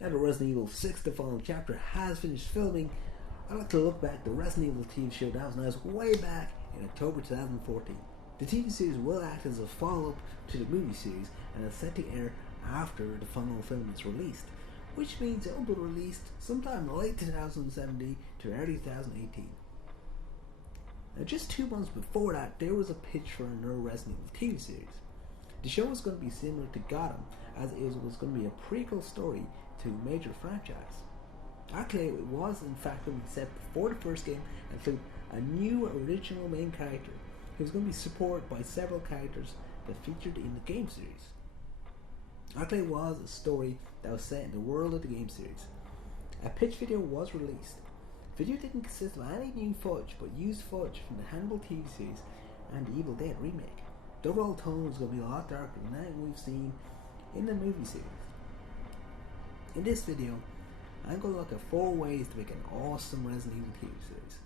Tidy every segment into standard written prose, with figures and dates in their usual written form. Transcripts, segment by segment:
Now that Resident Evil 6 The Final Chapter has finished filming, I'd like to look back at the Resident Evil TV show that was announced way back in October 2014. The TV series will act as a follow-up to the movie series and is set to air after the final film is released, which means it will be released sometime late 2017 to early 2018. Now, just 2 months before that, there was a pitch for another Resident Evil TV series. The show was going to be similar to Gotham, as it was going to be a prequel story to a major franchise. Actually, it was in fact going to be set before the first game and include a new original main character who was going to be supported by several characters that featured in the game series. Actually, it was a story that was set in the world of the game series. A pitch video was released. The video didn't consist of any new footage, but used footage from the Hannibal TV series and the Evil Dead remake. The overall tone was going to be a lot darker than anything we've seen in the movie series. In this video, I'm going to look at 4 ways to make an awesome Resident Evil TV series.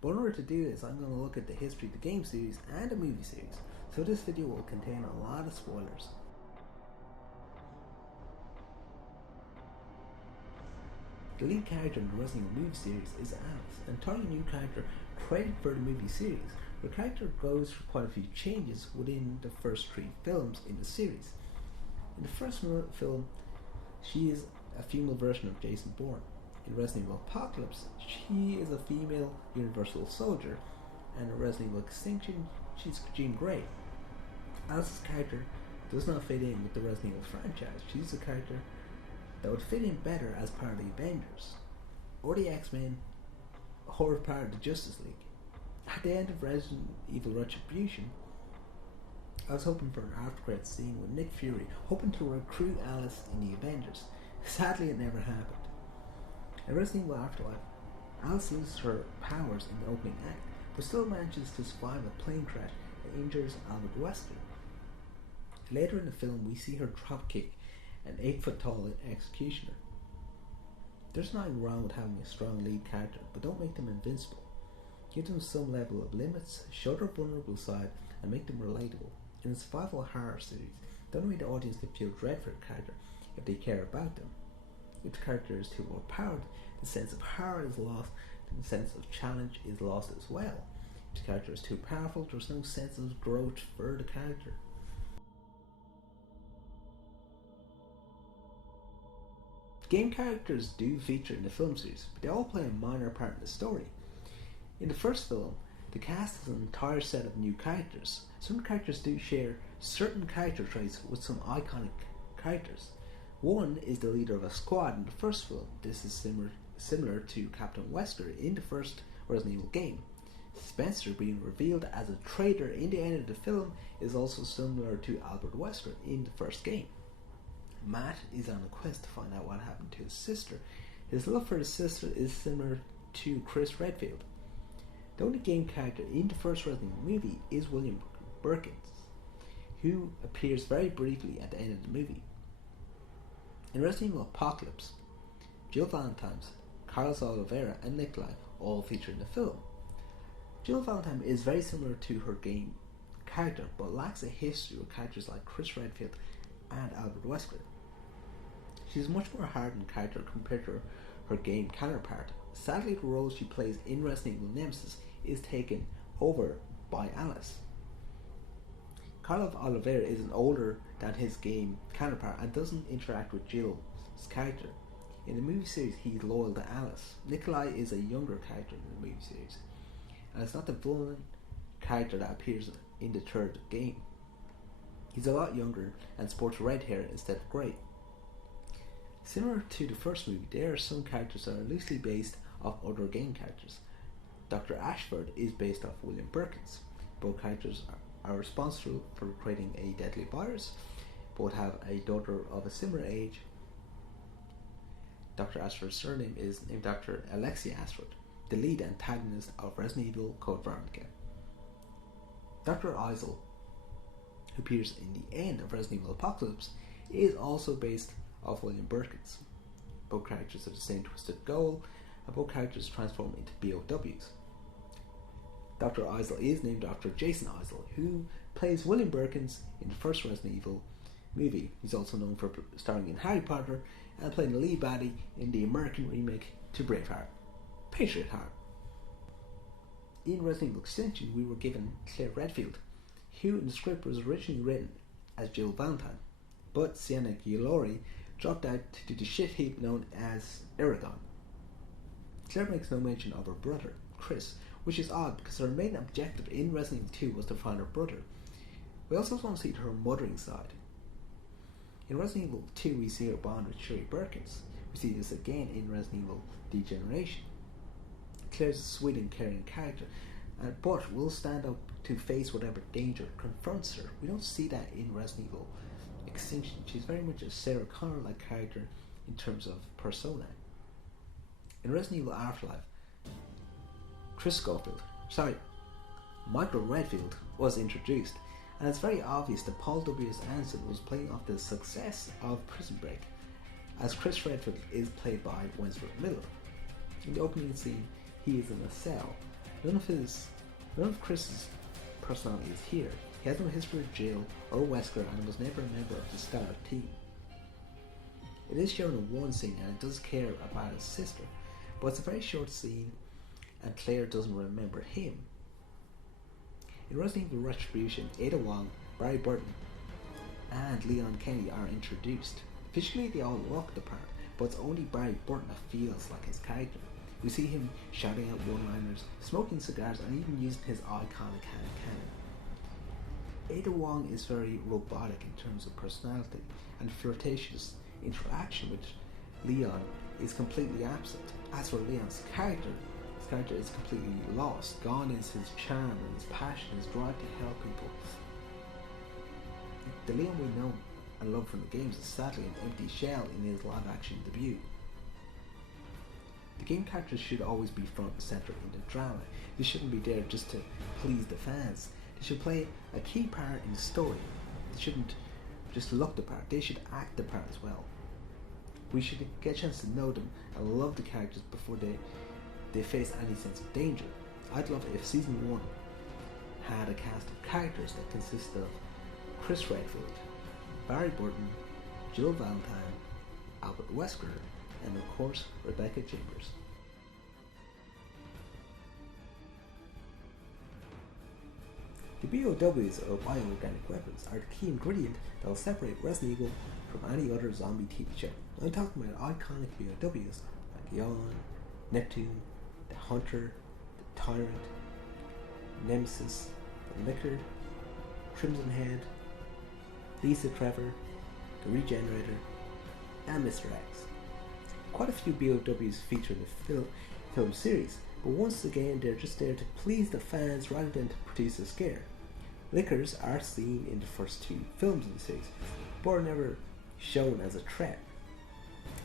But in order to do this, I'm going to look at the history of the game series and the movie series, so this video will contain a lot of spoilers. The lead character in the Resident Evil movie series is Alice, an entirely new character created for the movie series. The character goes through quite a few changes within the first 3 films in the series. In the first film, she is a female version of Jason Bourne. In Resident Evil Apocalypse, she is a female Universal Soldier, and in Resident Evil Extinction, she's Jean Grey. Alice's character does not fit in with the Resident Evil franchise. She's a character that would fit in better as part of the Avengers, or the X-Men, or part of the Justice League. At the end of Resident Evil Retribution, I was hoping for an after-credits scene with Nick Fury, hoping to recruit Alice in the Avengers. Sadly, it never happened. In Resident Evil Afterlife, Alice loses her powers in the opening act, but still manages to survive a plane crash that injures Albert Wesker. Later in the film, we see her dropkick an 8-foot-tall executioner. There's nothing wrong with having a strong lead character, but don't make them invincible. Give them some level of limits, show their vulnerable side, and make them relatable. In a survival horror series, the only way the audience can feel dread for a character if they care about them. If the character is too overpowered, the sense of horror is lost, and the sense of challenge is lost as well. If the character is too powerful, there's no sense of growth for the character. Game characters do feature in the film series, but they all play a minor part in the story. In the first film, the cast is an entire set of new characters. Some characters do share certain character traits with some iconic characters. One is the leader of a squad in the first film. This is similar to Captain Wesker in the first Resident Evil game. Spencer being revealed as a traitor in the end of the film is also similar to Albert Wesker in the first game. Matt is on a quest to find out what happened to his sister. His love for his sister is similar to Chris Redfield. The only game character in the first Resident Evil movie is William Birkins, who appears very briefly at the end of the movie. In Resident Evil Apocalypse, Jill Valentine, Carlos Oliveira and Nikolai all feature in the film. Jill Valentine is very similar to her game character, but lacks a history with characters like Chris Redfield and Albert Wesker. She is a much more hardened character compared to her game counterpart. Sadly, the role she plays in Resident Evil Nemesis is taken over by Alice. Carlos Oliveira is older than his game counterpart and doesn't interact with Jill's character. In the movie series, he's loyal to Alice. Nikolai is a younger character in the movie series, and it's not the villain character that appears in the third game. He's a lot younger and sports red hair instead of grey. Similar to the first movie, there are some characters that are loosely based off other game characters. Dr. Ashford is based off William Birkins. Both characters are responsible for creating a deadly virus. Both have a daughter of a similar age. Dr. Ashford's surname is named Dr. Alexia Ashford, the lead antagonist of Resident Evil Code Veronica. Dr. Isel, who appears in the end of Resident Evil Apocalypse, is also based off William Birkins. Both characters have the same twisted goal, and both characters transform into BOWs. Dr. Isel is named after Jason Isel, who plays William Birkins in the first Resident Evil movie. He's also known for starring in Harry Potter and playing the lead baddie in the American remake to Braveheart, Patriot Heart. In Resident Evil Extinction, we were given Claire Redfield, who in the script was originally written as Jill Valentine, but Sienna Guillory dropped out to do the shit heap known as Aragon. Claire makes no mention of her brother, Chris, which is odd because her main objective in Resident Evil 2 was to find her brother. We also don't see her mothering side. In Resident Evil 2 we see her bond with Sherry Birkins. We see this again in Resident Evil Degeneration. Claire's a sweet and caring character, but will stand up to face whatever danger confronts her. We don't see that in Resident Evil Extinction. She's very much a Sarah Connor-like character in terms of persona. In Resident Evil Afterlife, Michael Redfield was introduced, and it's very obvious that Paul W.S. Anderson was playing off the success of Prison Break, as Chris Redfield is played by Wentworth Miller. In the opening scene, he is in a cell. None of Chris's personality is here. He has no history of Jill or Wesker and was never a member of the Star team. It is shown in one scene and it does care about his sister, but it's a very short scene and Claire doesn't remember him. In Resident Evil Retribution, Ada Wong, Barry Burton and Leon Kennedy are introduced. Visually they all look the part, but it's only Barry Burton that feels like his character. We see him shouting out one-liners, smoking cigars, and even using his iconic hand cannon. Ada Wong is very robotic in terms of personality, and flirtatious interaction with Leon is completely absent. As for Leon's character, his character is completely lost. Gone is his charm and his passion, his drive to help people. The Leon we know and love from the games is sadly an empty shell in his live-action debut. The game characters should always be front and centre in the drama. They shouldn't be there just to please the fans. They should play a key part in the story. They shouldn't just look the part, they should act the part as well. We should get a chance to know them and love the characters before they face any sense of danger. I'd love it if Season 1 had a cast of characters that consisted of Chris Redfield, Barry Burton, Jill Valentine, Albert Wesker, and of course Rebecca Chambers. The BOWs, or bioorganic weapons, are the key ingredient that will separate Resident Evil from any other zombie TV show. I'm talking about iconic BOWs like Yawn, Neptune, the Hunter, the Tyrant, Nemesis, the Licker, Crimson Head, Lisa Trevor, the Regenerator, and Mr. X. Quite a few BOWs feature in the film series, but once again they're just there to please the fans rather than to produce a scare. Lickers are seen in the first two films in the series, but are never shown as a threat,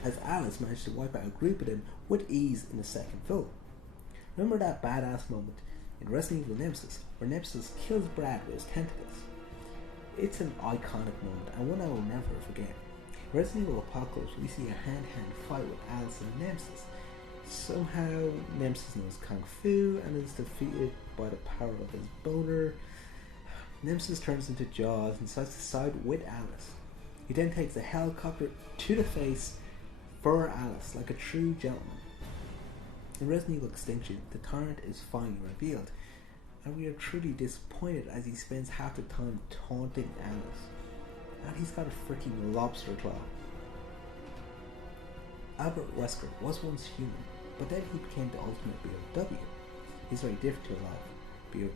as Alice managed to wipe out a group of them with ease in the second film. Remember that badass moment in Resident Evil Nemesis, where Nemesis kills Brad with his tentacles? It's an iconic moment, and one I will never forget. In Resident Evil Apocalypse, we see a hand-to-hand fight with Alice and Nemesis. Somehow, Nemesis knows Kung Fu and is defeated by the power of his boner. Nemesis turns into Jaws and decides to side with Alice. He then takes a helicopter to the face for Alice, like a true gentleman. In Resident Evil Extinction, the Tyrant is finally revealed, and we are truly disappointed as he spends half the time taunting Alice. And he's got a freaking lobster claw. Albert Wesker was once human, but then he became the ultimate BOW. He's very different to a lot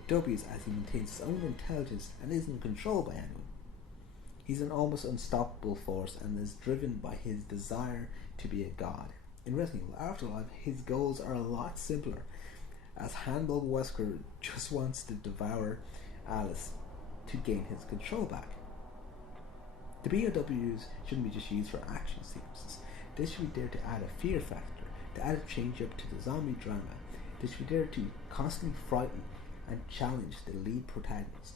of BOWs as he maintains his own intelligence and isn't controlled by anyone. He's an almost unstoppable force and is driven by his desire to be a god. In Resident Evil Afterlife, his goals are a lot simpler, as Hannibal Wesker just wants to devour Alice to gain his control back. The BOWs shouldn't be just used for action sequences. They should be there to add a fear factor, to add a change up to the zombie drama. They should be there to constantly frighten and challenge the lead protagonist.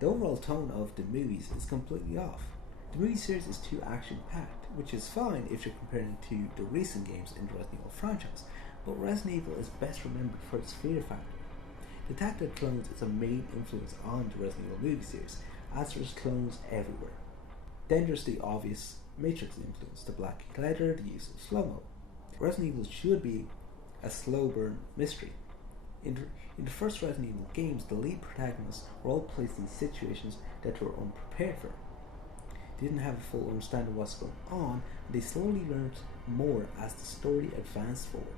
The overall tone of the movies is completely off. The movie series is too action-packed, which is fine if you're comparing it to the recent games in the Resident Evil franchise, but Resident Evil is best remembered for its fear factor. The attack of clones is a main influence on the Resident Evil movie series, as there's clones everywhere. Then there's the obvious Matrix influence, the black leather, the use of slow-mo. Resident Evil should be a slow burn mystery. In the first Resident Evil games, the lead protagonists were all placed in situations that they were unprepared for. They didn't have a full understanding of what's going on, and they slowly learned more as the story advanced forward.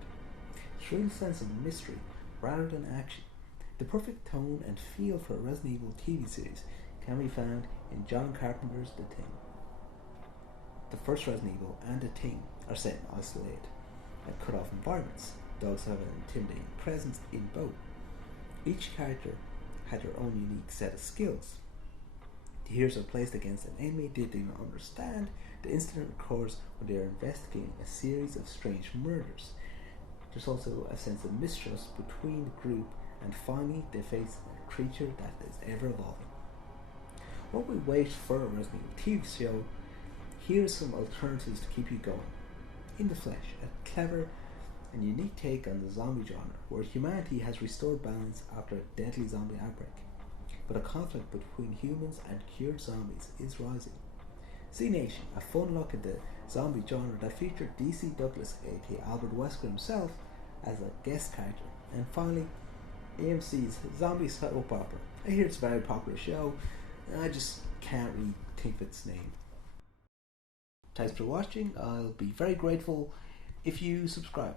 This real sense of mystery rather than action. The perfect tone and feel for a Resident Evil TV series can be found in John Carpenter's The Thing. The first Resident Evil and The Thing are set in isolated and cut off environments. They also have an intimidating presence in both. Each character had their own unique set of skills. The heroes are placed against an enemy they do not understand. The incident occurs when they are investigating a series of strange murders. There's also a sense of mistrust between the group, and finally they face a creature that is ever evolving. While we wait for a Resident Evil TV show, here are some alternatives to keep you going. In the Flesh, a clever and unique take on the zombie genre, where humanity has restored balance after a deadly zombie outbreak, but a conflict between humans and cured zombies is rising. Z Nation, a fun look at the zombie genre that featured DC Douglas, aka Albert Wesker himself, as a guest character. And finally, AMC's Zombie Soap Opera. I hear it's a very popular show, and I just can't really think of its name. Thanks for watching. I'll be very grateful if you subscribe.